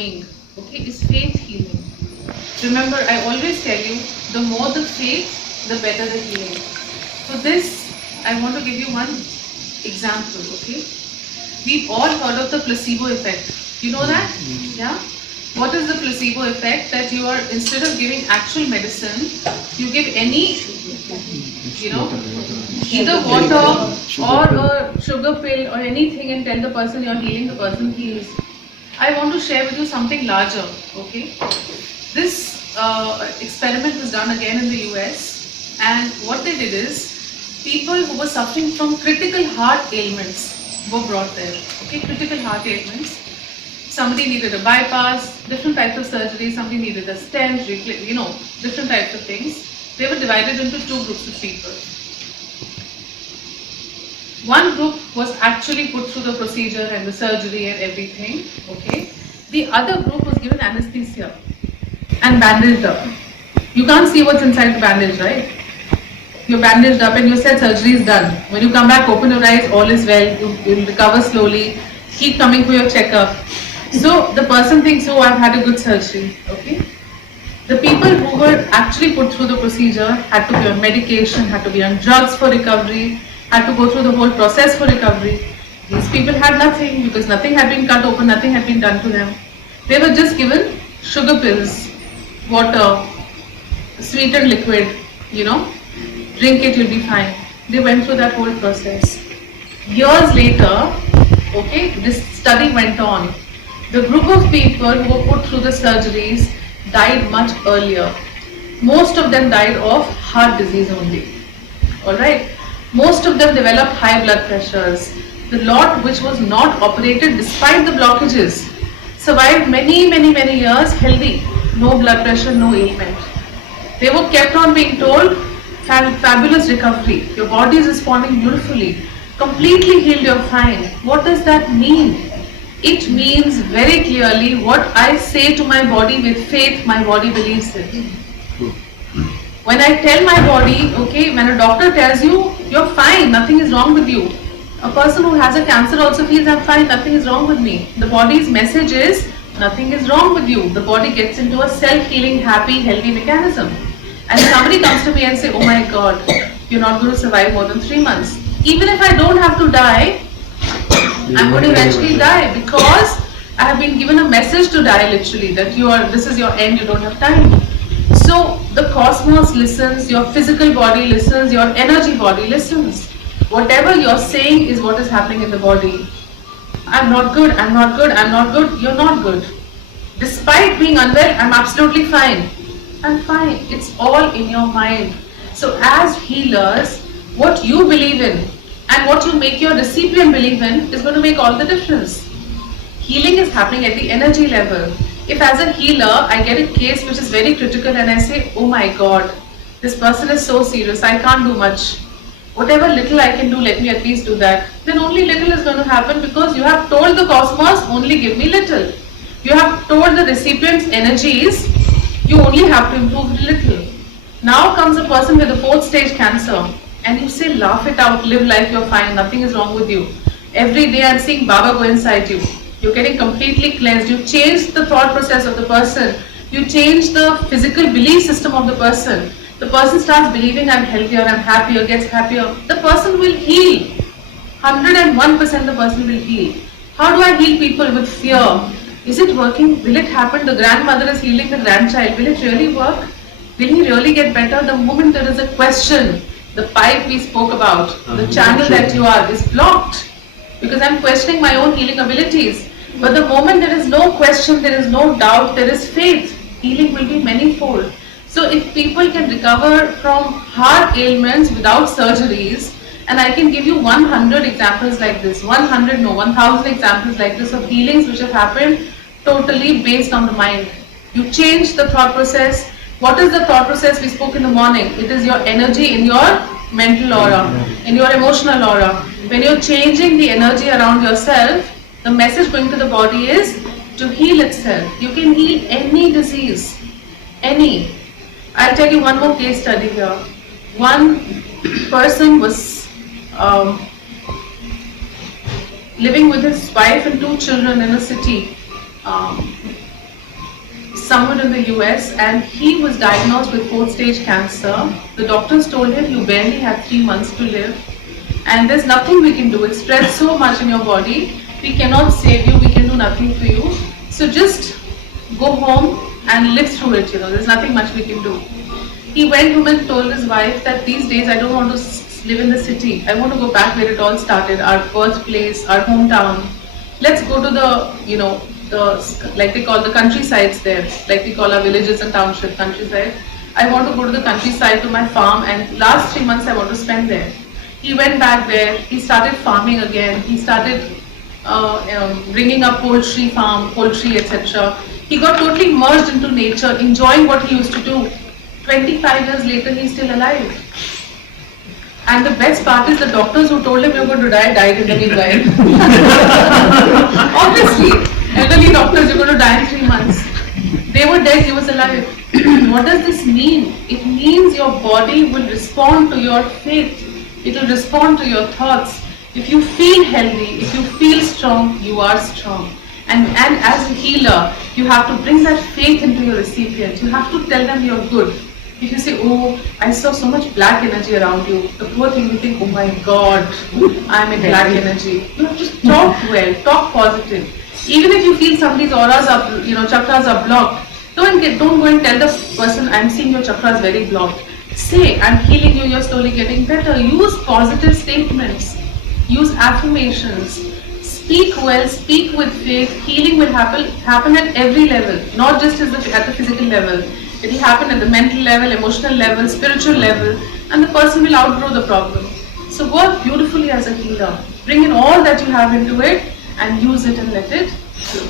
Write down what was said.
doing, okay, is faith healing. Remember, I always tell you, the more the faith, the better the healing. So this, I want to give you one example, okay? We've all heard of the placebo effect. You know that? Yeah? What is the placebo effect? That you are, instead of giving actual medicine, you give any, either water or a sugar pill or anything and tell the person you're healing, the person heals. I want to share with you something larger, okay? This experiment was done again in the US, and what they did is, people who were suffering from critical heart ailments were brought there, okay? Critical heart ailments. Somebody needed a bypass, different types of surgery, somebody needed a stent, different types of things. They were divided into two groups of people. One group was actually put through the procedure and the surgery and everything, okay? The other group was given anesthesia and bandaged up. You can't see what's inside the bandage, right? You're bandaged up and you said surgery is done. When you come back, open your eyes, all is well, you'll recover slowly, keep coming for your checkup. So the person thinks, oh, I've had a good surgery, okay? The people who were actually put through the procedure had to be on medication, had to be on drugs for recovery, had to go through the whole process for recovery. These people had nothing because nothing had been cut open, nothing had been done to them. They were just given sugar pills, water, sweetened liquid, drink it, you'll be fine. They went through that whole process. Years later, okay, this study went on. The group of people who were put through the surgeries died much earlier. Most of them died of heart disease only. Alright? Most of them developed high blood pressures. The lot which was not operated despite the blockages survived many years healthy. No blood pressure, no ailment. They were kept on being told, fabulous recovery. Your body is responding beautifully. Completely healed, you're fine. What does that mean? It means very clearly what I say to my body with faith, my body believes it. When I tell my body, okay, when a doctor tells you, you're fine, nothing is wrong with you. A person who has a cancer also feels, I'm fine, nothing is wrong with me. The body's message is, nothing is wrong with you. The body gets into a self-healing, happy, healthy mechanism. And somebody comes to me and say, oh my God, you're not going to survive more than 3 months. Even if I don't have to die, I'm going to eventually die because I have been given a message to die literally, that this is your end, you don't have time. So the cosmos listens, your physical body listens, your energy body listens. Whatever you're saying is what is happening in the body. I'm not good, I'm not good, I'm not good, you're not good. Despite being unwell, I'm absolutely fine. I'm fine. It's all in your mind. So as healers, what you believe in and what you make your recipient believe in is going to make all the difference. Healing is happening at the energy level. If as a healer, I get a case which is very critical and I say, oh my God, this person is so serious, I can't do much. Whatever little I can do, let me at least do that. Then only little is going to happen because you have told the cosmos, only give me little. You have told the recipient's energies, you only have to improve a little. Now comes a person with a 4th stage cancer and you say, laugh it out, live life, you're fine, nothing is wrong with you. Every day I'm seeing Baba go inside you. You're getting completely cleansed. You change the thought process of the person. You change the physical belief system of the person. The person starts believing I'm healthier, I'm happier, gets happier. The person will heal. 101% the person will heal. How do I heal people? With fear. Is it working? Will it happen? The grandmother is healing the grandchild. Will it really work? Will he really get better? The moment there is a question, the pipe we spoke about, the channel that you are is blocked because I'm questioning my own healing abilities. But the moment there is no question, there is no doubt, there is faith, healing will be manifold. So if people can recover from heart ailments without surgeries, and I can give you 100 examples like this, 1,000 examples like this of healings which have happened totally based on the mind. You change the thought process. What is the thought process we spoke in the morning? It is your energy in your mental aura, in your emotional aura. When you're changing the energy around yourself, the message going to the body is to heal itself. You can heal any disease, any. I'll tell you one more case study here. One person was living with his wife and 2 children in a city. somewhere in the US, and he was diagnosed with 4th stage cancer. The doctors told him, you barely have 3 months to live, and there's nothing we can do. It spreads so much in your body. We cannot save you, we can do nothing for you. So just go home and live through it, there's nothing much we can do. He went home and told his wife that these days I don't want to live in the city. I want to go back where it all started, our birthplace, our hometown. Let's go to like they call the countrysides there, like we call our villages and township countryside. I want to go to the countryside to my farm, and last 3 months I want to spend there. He went back there, he started farming again, he started bringing up poultry farm, poultry, etc. He got totally merged into nature, enjoying what he used to do. 25 years later, he's still alive. And the best part is the doctors who told him you're going to die, died in the meanwhile. Obviously, elderly doctors, you're going to die in 3 months. They were dead, he was alive. What does this mean? It means your body will respond to your faith. It will respond to your thoughts. If you feel healthy, if you feel strong, you are strong. And as a healer, you have to bring that faith into your recipient. You have to tell them you're good. If you say, oh, I saw so much black energy around you, the poor thing will think, oh my God, I'm in black energy. You have to talk well, talk positive. Even if you feel somebody's auras are, chakras are blocked, don't go and tell the person, I'm seeing your chakras very blocked. Say, I'm healing you, you're slowly getting better. Use positive statements. Use affirmations. Speak well, speak with faith. Healing will happen at every level, not just at the physical level. It will happen at the mental level, emotional level, spiritual level, and the person will outgrow the problem. So work beautifully as a healer. Bring in all that you have into it and use it and let it flow.